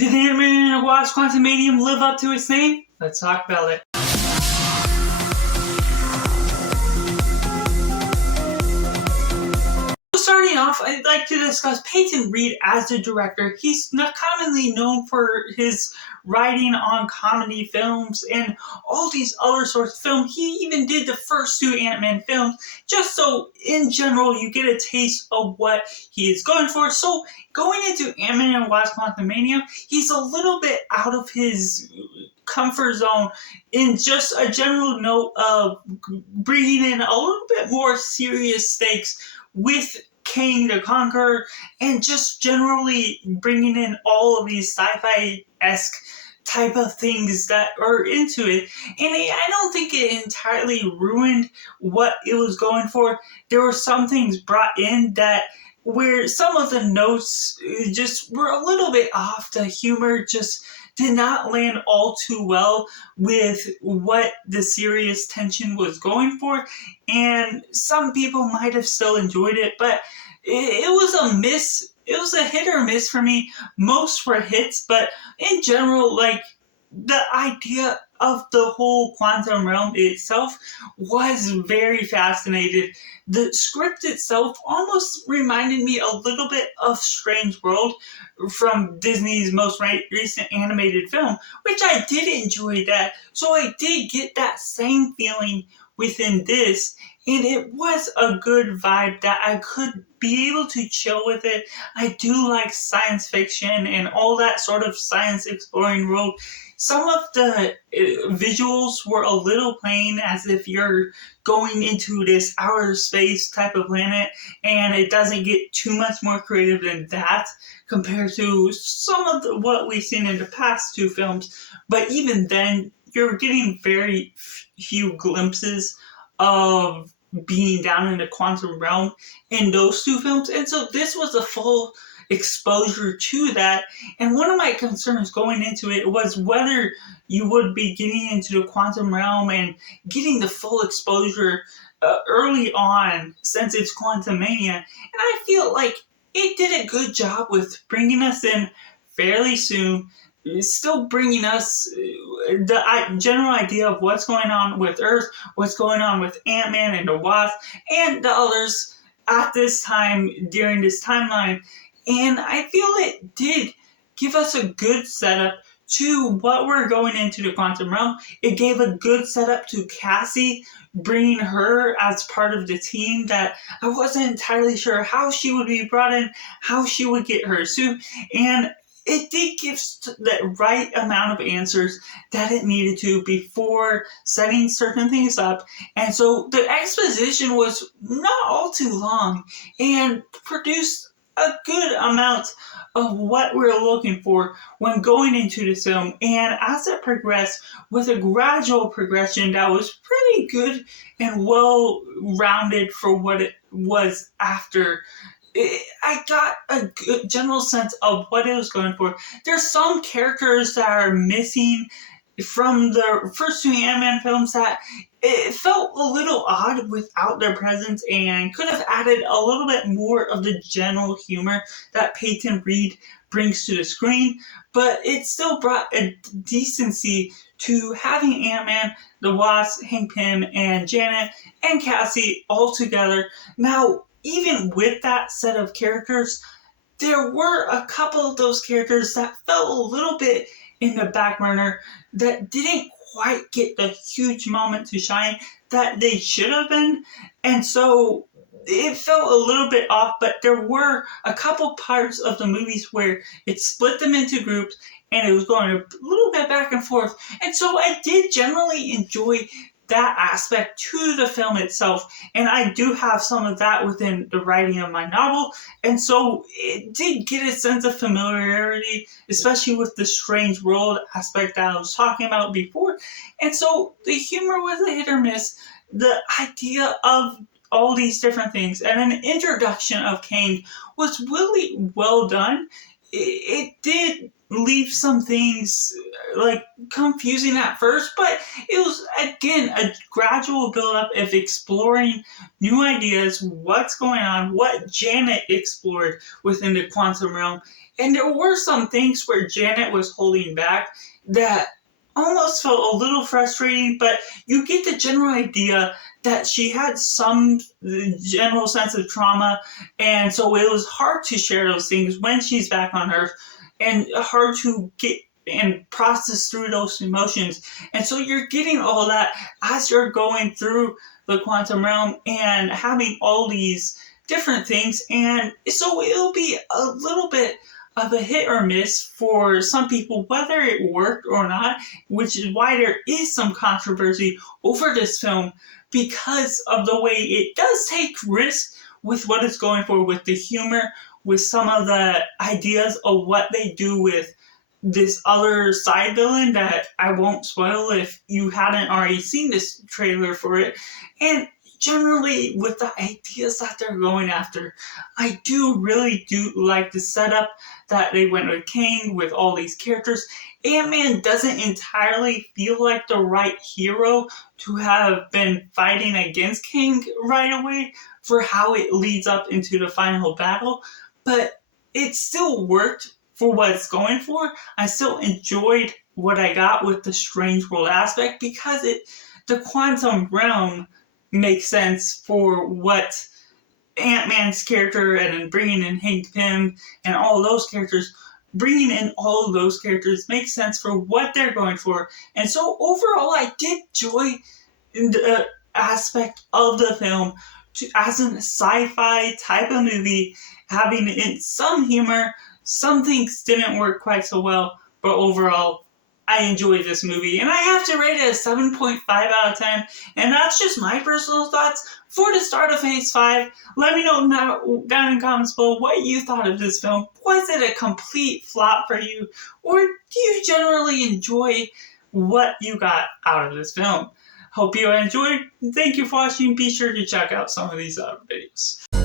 Did Antman and Wasp Quantumania live up to its name? Let's talk about it. Starting off, I'd like to discuss Peyton Reed as the director. He's not commonly known for his writing on comedy films and all these other sorts of films. He even did the first two Ant-Man films, just so in general you get a taste of what he is going for. So going into Ant-Man and Wasp Quantumania, he's a little bit out of his comfort zone in just a general note of bringing in a little bit more serious stakes with King the Conqueror, and just generally bringing in all of these sci-fi-esque type of things that are into it. And I don't think it entirely ruined what it was going for. There were some things brought in that where some of the notes just were a little bit off. The humor just did not land all too well with what the serious tension was going for, and some people might have still enjoyed it, but it was a miss. It was a hit or miss for me. Most were hits, but in general, like, the idea of the whole quantum realm itself was very fascinating. The script itself almost reminded me a little bit of Strange World from Disney's most recent animated film, which I did enjoy that. So I did get that same feeling within this, and it was a good vibe that I could be able to chill with it. I do like science fiction and all that sort of science exploring world. Some of the visuals were a little plain, as if you're going into this outer space type of planet, and it doesn't get too much more creative than that compared to some of what we've seen in the past two films. But even then, you're getting very few glimpses of being down in the quantum realm in those two films, and so this was a full exposure to that. And one of my concerns going into it was whether you would be getting into the quantum realm and getting the full exposure early on, since it's Quantumania. And I feel like it did a good job with bringing us in fairly soon, still bringing us the general idea of what's going on with Earth, what's going on with Ant-Man and the Wasp, and the others at this time during this timeline. And I feel it did give us a good setup to what we're going into the quantum realm. It gave a good setup to Cassie, bringing her as part of the team that I wasn't entirely sure how she would be brought in, how she would get her suit, and it did give the right amount of answers that it needed to before setting certain things up. And so the exposition was not all too long and produced a good amount of what we're looking for when going into this film. And as it progressed, with a gradual progression that was pretty good and well rounded for what it was after, I got a good general sense of what it was going for. There's some characters that are missing from the first two Ant-Man films that it felt a little odd without their presence, and could have added a little bit more of the general humor that Peyton Reed brings to the screen, but it still brought a decency to having Ant-Man, the Wasp, Hank Pym, and Janet, and Cassie all together. Now, even with that set of characters, there were a couple of those characters that felt a little bit in the back burner, that didn't quite get the huge moment to shine that they should have been. And so it felt a little bit off, but there were a couple parts of the movies where it split them into groups and it was going a little bit back and forth. And so I did generally enjoy that aspect to the film itself, and I do have some of that within the writing of my novel, and so it did get a sense of familiarity, especially with the Strange World aspect that I was talking about before. And so the humor was a hit or miss. The idea of all these different things and an introduction of Kang was really well done. It did leave some things like confusing at first, but it was again a gradual build up of exploring new ideas, what's going on, what Janet explored within the quantum realm. And there were some things where Janet was holding back that almost felt a little frustrating, but you get the general idea that she had some general sense of trauma, and so it was hard to share those things when she's back on Earth, and hard to get and process through those emotions. And so you're getting all that as you're going through the quantum realm and having all these different things. And so it'll be a little bit of a hit or miss for some people, whether it worked or not, which is why there is some controversy over this film because of the way it does take risks with what it's going for, with the humor, with some of the ideas of what they do with this other side villain that I won't spoil if you hadn't already seen this trailer for it. And generally, with the ideas that they're going after, I really do like the setup that they went with Kang with all these characters. Ant-Man doesn't entirely feel like the right hero to have been fighting against Kang right away for how it leads up into the final battle, but it still worked for what it's going for. I still enjoyed what I got with the strange world aspect because the quantum realm makes sense for what Ant-Man's character and bringing in Hank Pym and all those characters, bringing in all of those characters makes sense for what they're going for. And so overall, I did enjoy the aspect of the film as a sci-fi type of movie, having in some humor. Some things didn't work quite so well, but overall, I enjoyed this movie, and I have to rate it a 7.5 out of 10, and that's just my personal thoughts for the start of Phase 5. Let me know down in the comments below what you thought of this film. Was it a complete flop for you, or do you generally enjoy what you got out of this film? Hope you enjoyed. Thank you for watching. Be sure to check out some of these other videos.